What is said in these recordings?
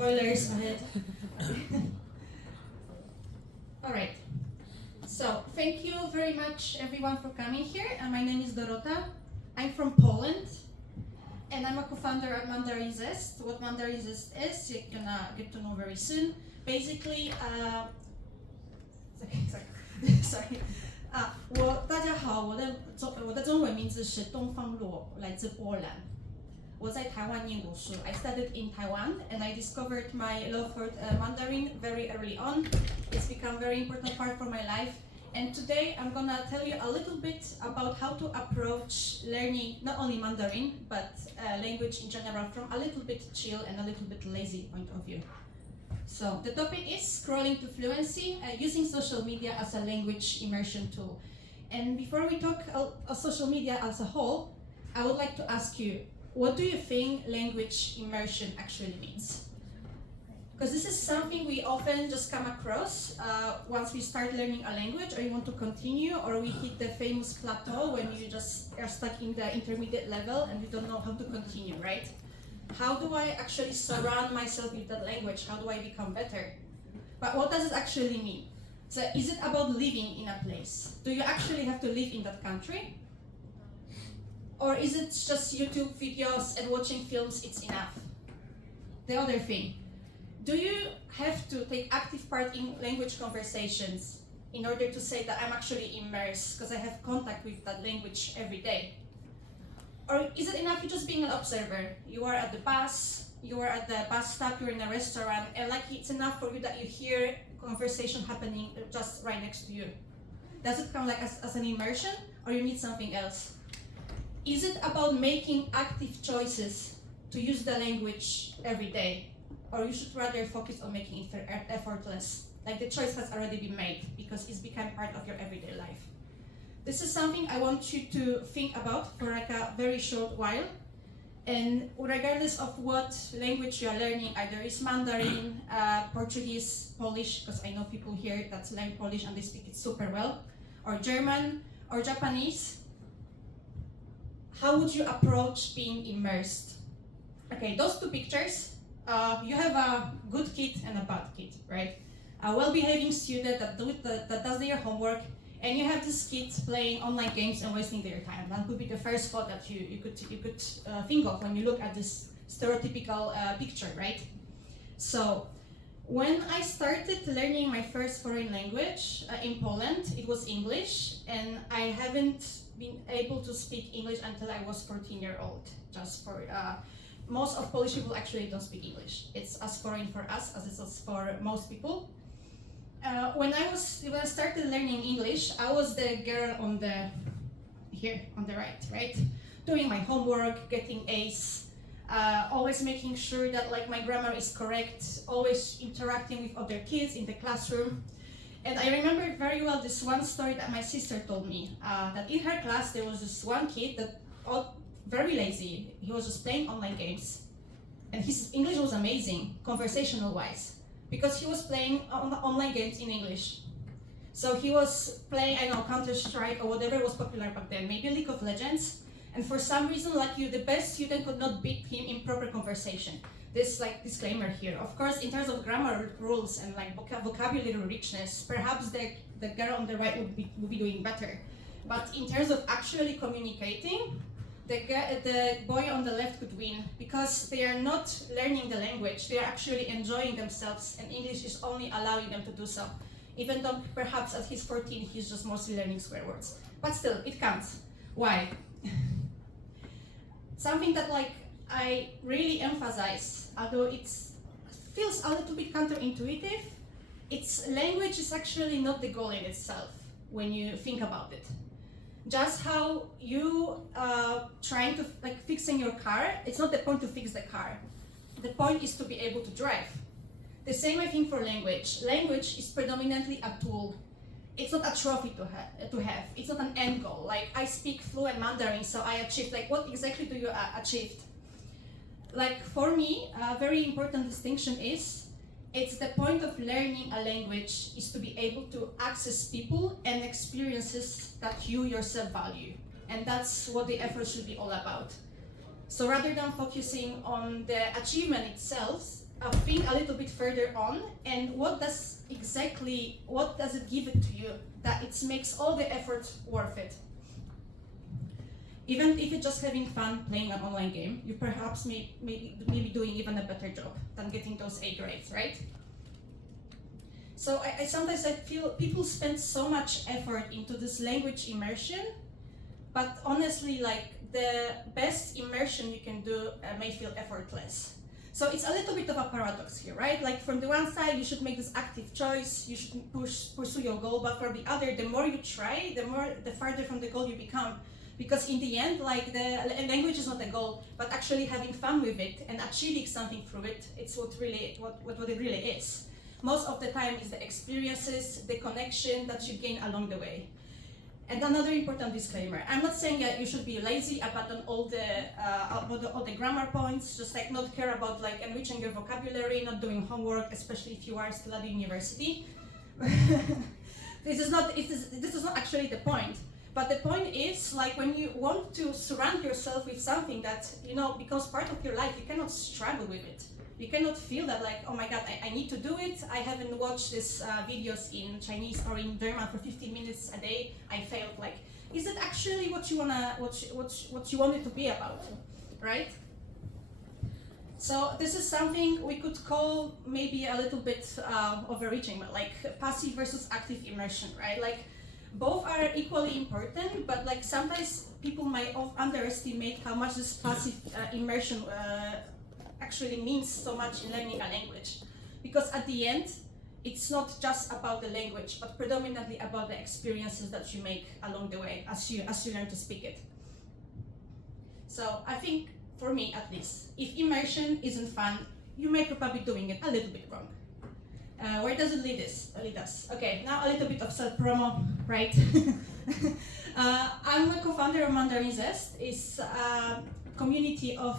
spoilers ahead. All right. So thank you very much, everyone, for coming here. My name is Dorota. I'm from Poland, and I'm a co-founder at Mandarin Zest. What Mandarin Zest is, you're gonna get to know very soon. Basically, sorry. 大家好，我的中文名字是东方洛，来自波兰。我在台湾念过书。I studied in Taiwan and I discovered my love for Mandarin very early on. It's become a very important part for my life. And today I'm gonna tell you a little bit about how to approach learning not only Mandarin but language in general from a little bit chill and a little bit lazy point of view. So the topic is scrolling to fluency, using social media as a language immersion tool. And before we talk of social media as a whole, I would like to ask you, what do you think language immersion actually means? Because this is something we often just come across once we start learning a language or you want to continue, or we hit the famous plateau when you just are stuck in the intermediate level and we don't know how to continue, right? How do I actually surround myself with that language? How do I become better? But what does it actually mean? So is it about living in a place? Do you actually have to live in that country? Or is it just YouTube videos and watching films, it's enough? The other thing, do you have to take active part in language conversations in order to say that I'm actually immersed because I have contact with that language every day? Or is it enough you just being an observer? You are at the bus, you are at the bus stop, you're in a restaurant, and like it's enough for you that you hear conversation happening just right next to you. Does it count like as an immersion, or you need something else? Is it about making active choices to use the language every day? Or you should rather focus on making it effortless, like the choice has already been made because it's become part of your everyday life. This is something I want you to think about for like a very short while. And regardless of what language you are learning, either it's Mandarin, Portuguese, Polish, because I know people here that learn Polish and they speak it super well, or German, or Japanese, how would you approach being immersed? Okay, those two pictures, you have a good kid and a bad kid, right? A well-behaving student that does their homework, and you have this kid playing online games and wasting their time. That would be the first thought that you could think of when you look at this stereotypical picture, right? So when I started learning my first foreign language in Poland, it was English, and I haven't been able to speak English until I was 14-year-old. Just for most of Polish people actually don't speak English. It's as foreign for us as it is for most people. When I started learning English, I was the girl on the right, doing my homework, getting A's, always making sure that like my grammar is correct, always interacting with other kids in the classroom. And I remember very well this one story that my sister told me, that in her class there was this one kid that very lazy. He was just playing online games, and his English was amazing, conversational wise, because he was playing online games in English. So he was playing, I know, Counter-Strike or whatever was popular back then, maybe League of Legends, and for some reason, like you, the best student could not beat him in proper conversation. This like disclaimer here. Of course, in terms of grammar rules and like vocabulary richness, perhaps the girl on the right would be doing better. But in terms of actually communicating, the boy on the left could win because they are not learning the language, they are actually enjoying themselves, and English is only allowing them to do so. Even though perhaps at his 14 he's just mostly learning swear words. But still, it counts. Why? Something that like I really emphasize, although it feels a little bit counterintuitive, it's language is actually not the goal in itself when you think about it. Just how you trying to like fixing your car, it's not the point to fix the car. The point is to be able to drive. The same I think for language. Language is predominantly a tool. It's not a trophy to have. It's not an end goal. Like I speak fluent Mandarin, so I achieved. Like what exactly do you achieve? Like for me, a very important distinction is it's the point of learning a language is to be able to access people and experiences that you yourself value. And that's what the effort should be all about. So rather than focusing on the achievement itself, think a little bit further on, and what does it give it to you that it makes all the effort worth it? Even if you're just having fun playing an online game, you perhaps may be doing even a better job than getting those A grades, right? So I sometimes feel people spend so much effort into this language immersion, but honestly, like the best immersion you can do may feel effortless. So it's a little bit of a paradox here, right? Like from the one side, you should make this active choice, you should pursue your goal, but for the other, the more you try, the farther from the goal you become. Because in the end, like the language is not a goal, but actually having fun with it and achieving something through it, it's what it really is. Most of the time is the experiences, the connection that you gain along the way. And another important disclaimer, I'm not saying that you should be lazy, abandon all the grammar points, just like not care about like enriching your vocabulary, not doing homework, especially if you are still at university. This is not actually the point. But the point is, like, when you want to surround yourself with something that, you know, becomes part of your life, you cannot struggle with it. You cannot feel that, like, oh my God, I need to do it. I haven't watched these videos in Chinese or in German for 15 minutes a day. I failed. Like, is it actually what you want it to be about, right? So this is something we could call maybe a little bit overreaching, but like passive versus active immersion, right? Like, both are equally important, but like sometimes people might underestimate how much this passive immersion actually means so much in learning a language. Because at the end, it's not just about the language, but predominantly about the experiences that you make along the way as you learn to speak it. So I think, for me at least, if immersion isn't fun, you may probably be doing it a little bit wrong. Where does it lead us? Okay, now a little bit of self-promo, right? I'm a co-founder of Mandarin Zest. It's a community of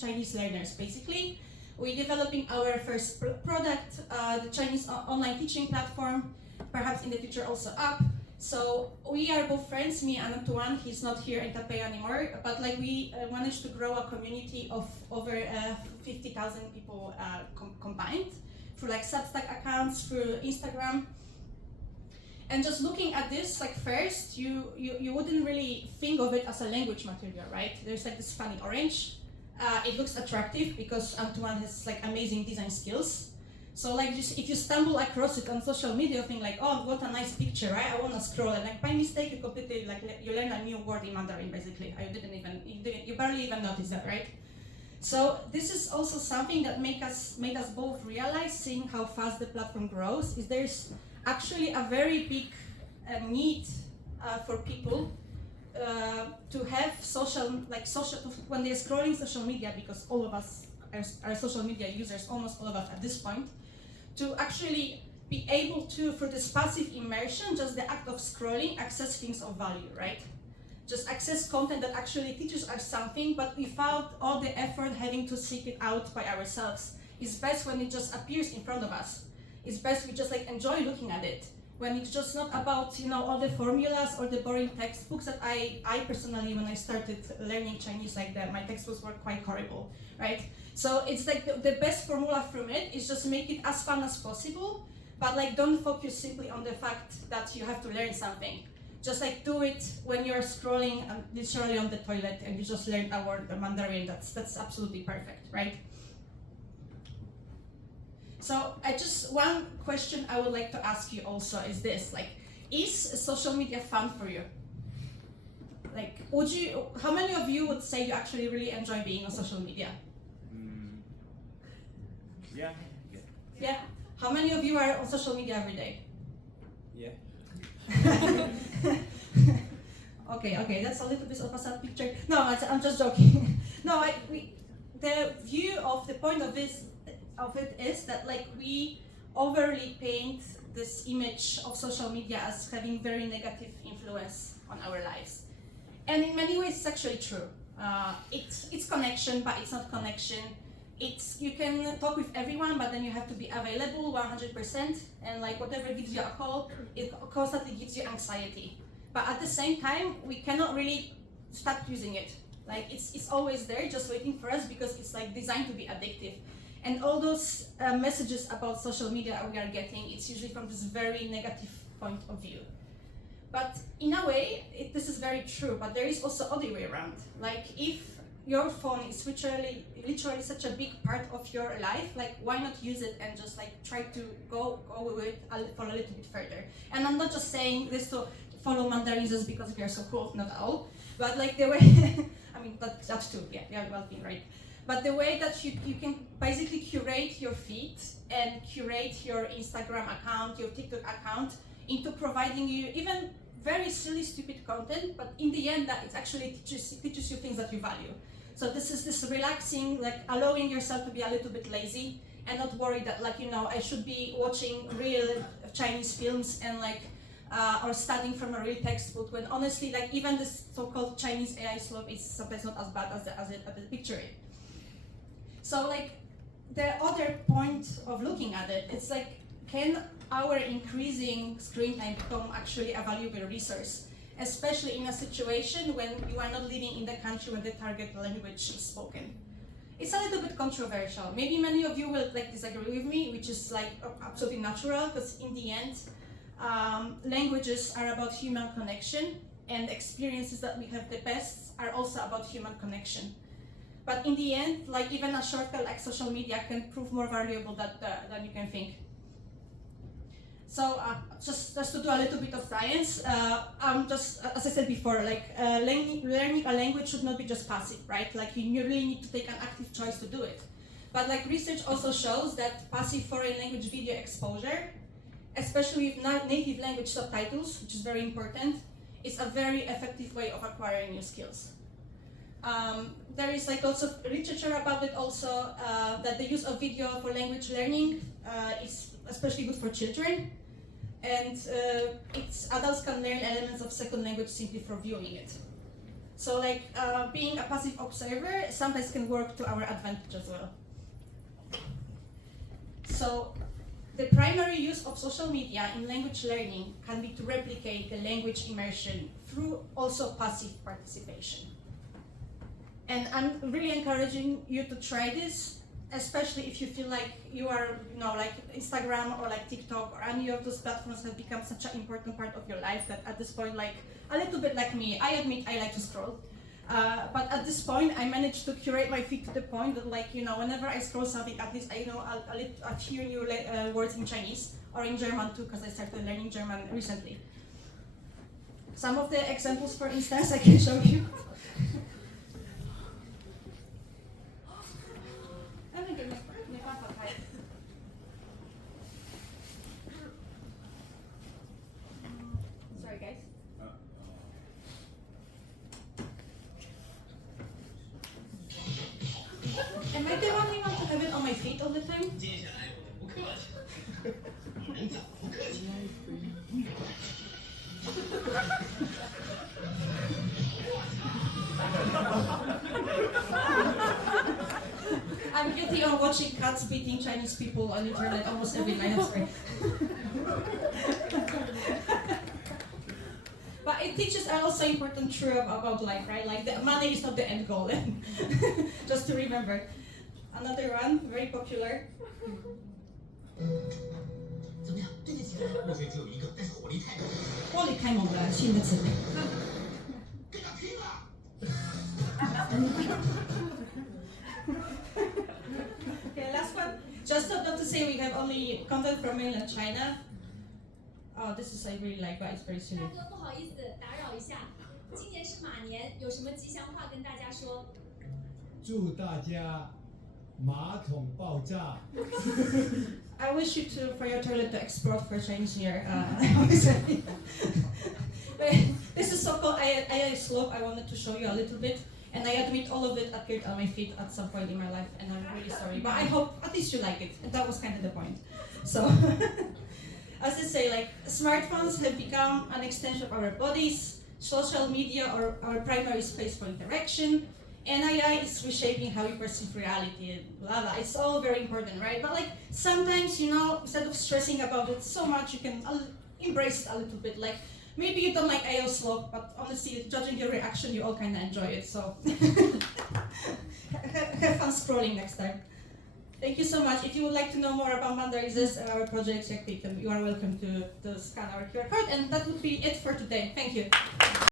Chinese learners, basically. We're developing our first product, the Chinese online teaching platform, perhaps in the future also app. So we are both friends, me and Antoine. He's not here in Taipei anymore, but like we managed to grow a community of over 50,000 people combined, through like Substack accounts, through Instagram. And just looking at this, like first, you wouldn't really think of it as a language material, right? There's like this funny orange. It looks attractive because Antoine has like amazing design skills. So like just, if you stumble across it on social media, you think like, oh, what a nice picture, right? I want to scroll, and like by mistake, you completely like you learn a new word in Mandarin, basically. You barely even notice that, right? So this is also something that made us both realize, seeing how fast the platform grows, is there's actually a very big need for people to have when they're scrolling social media, because all of us are social media users, almost all of us at this point, to actually be able to, through this passive immersion, just the act of scrolling, access things of value, right? Just access content that actually teaches us something, but without all the effort having to seek it out by ourselves. It's best when it just appears in front of us. It's best we just like enjoy looking at it. When it's just not about, you know, all the formulas or the boring textbooks that I personally, when I started learning Chinese like that, my textbooks were quite horrible, right? So it's like the best formula from it is just make it as fun as possible, but like don't focus simply on the fact that you have to learn something. Just like do it when you're scrolling literally on the toilet and you just learned a word of Mandarin. That's absolutely perfect, right? So one question I would like to ask you also is this: like, is social media fun for you? Like, how many of you would say you actually really enjoy being on social media? Yeah. Yeah. How many of you are on social media every day? Yeah. Okay, that's a little bit of a sad picture. No, I'm just joking. No, the point of it is that like we overly paint this image of social media as having very negative influence on our lives, and in many ways it's actually true. It's connection, but it's not connection. You can talk with everyone, but then you have to be available 100%, and like whatever gives you a call, it constantly gives you anxiety. But at the same time, we cannot really stop using it. Like it's always there, just waiting for us, because it's like designed to be addictive. And all those messages about social media we are getting, it's usually from this very negative point of view. But in a way, this is very true, but there is also other way around. Like if your phone is literally such a big part of your life, like why not use it and just like try to go with it for a little bit further. And I'm not just saying this to follow Mandarin Zest because we are so cool, not at all. But like the way, I mean, that's too, yeah, well being, right? But the way that you can basically curate your feed and curate your Instagram account, your TikTok account into providing you even very silly, stupid content, but in the end that it actually teaches you things that you value. So this is this relaxing, like allowing yourself to be a little bit lazy and not worry that like, you know, I should be watching real Chinese films and like, or studying from a real textbook, when honestly, like even this so-called Chinese AI slope is sometimes not as bad as the picture it. So like the other point of looking at it, it's like, can our increasing screen time become actually a valuable resource, especially in a situation when you are not living in the country where the target language is spoken? It's a little bit controversial. Maybe many of you will like disagree with me, which is like absolutely natural, because in the end, languages are about human connection, and experiences that we have the best are also about human connection. But in the end, like even a shortcut like social media can prove more valuable than you can think. So just to do a little bit of science, just as I said before, like learning a language should not be just passive, right? Like you really need to take an active choice to do it. But like research also shows that passive foreign language video exposure, especially with native language subtitles, which is very important, is a very effective way of acquiring new skills. There is like lots of literature about it also, that the use of video for language learning is especially good for children, and adults can learn elements of second language simply for viewing it. So like being a passive observer sometimes can work to our advantage as well. So the primary use of social media in language learning can be to replicate the language immersion through also passive participation. And I'm really encouraging you to try this, especially if you feel like you are, you know, like Instagram or like TikTok or any of those platforms have become such an important part of your life that at this point, like a little bit like me, I admit I like to scroll. But at this point, I managed to curate my feed to the point that, like, you know, whenever I scroll something, at least I know a few new words in Chinese or in German too, because I started learning German recently. Some of the examples, for instance, I can show you. Sorry, guys. Am I the only one to have it on my feet all the time? I'm guilty of watching cats beating Chinese people on the internet almost every night. I'm sorry. But it teaches also important truth about life, right? Like the money is not the end goal. Just to remember. Another one, very popular. Okay, last one. Just not to say we have only content from mainland China. Oh, this is I really like, but it's very silly. 大哥，不好意思，打扰一下。今年是马年，有什么吉祥话跟大家说？祝大家马桶爆炸。I wish you to for your toilet to explode for Chinese New Year. This is so-called AI slope. I wanted to show you a little bit, and I admit all of it appeared on my feed at some point in my life, and I'm really sorry. But I hope at least you like it. And that was kind of the point. So, as I say, like smartphones have become an extension of our bodies. Social media are our primary space for interaction. And AI is reshaping how we perceive reality and blah blah. It's all very important, right? But like sometimes, you know, instead of stressing about it so much, you can embrace it a little bit. Like maybe you don't like AO slope, but honestly, judging your reaction, you all kind of enjoy it. So have fun scrolling next time. Thank you so much. If you would like to know more about Mandarin Zest and our projects, you are welcome to scan our QR code. And that would be it for today. Thank you.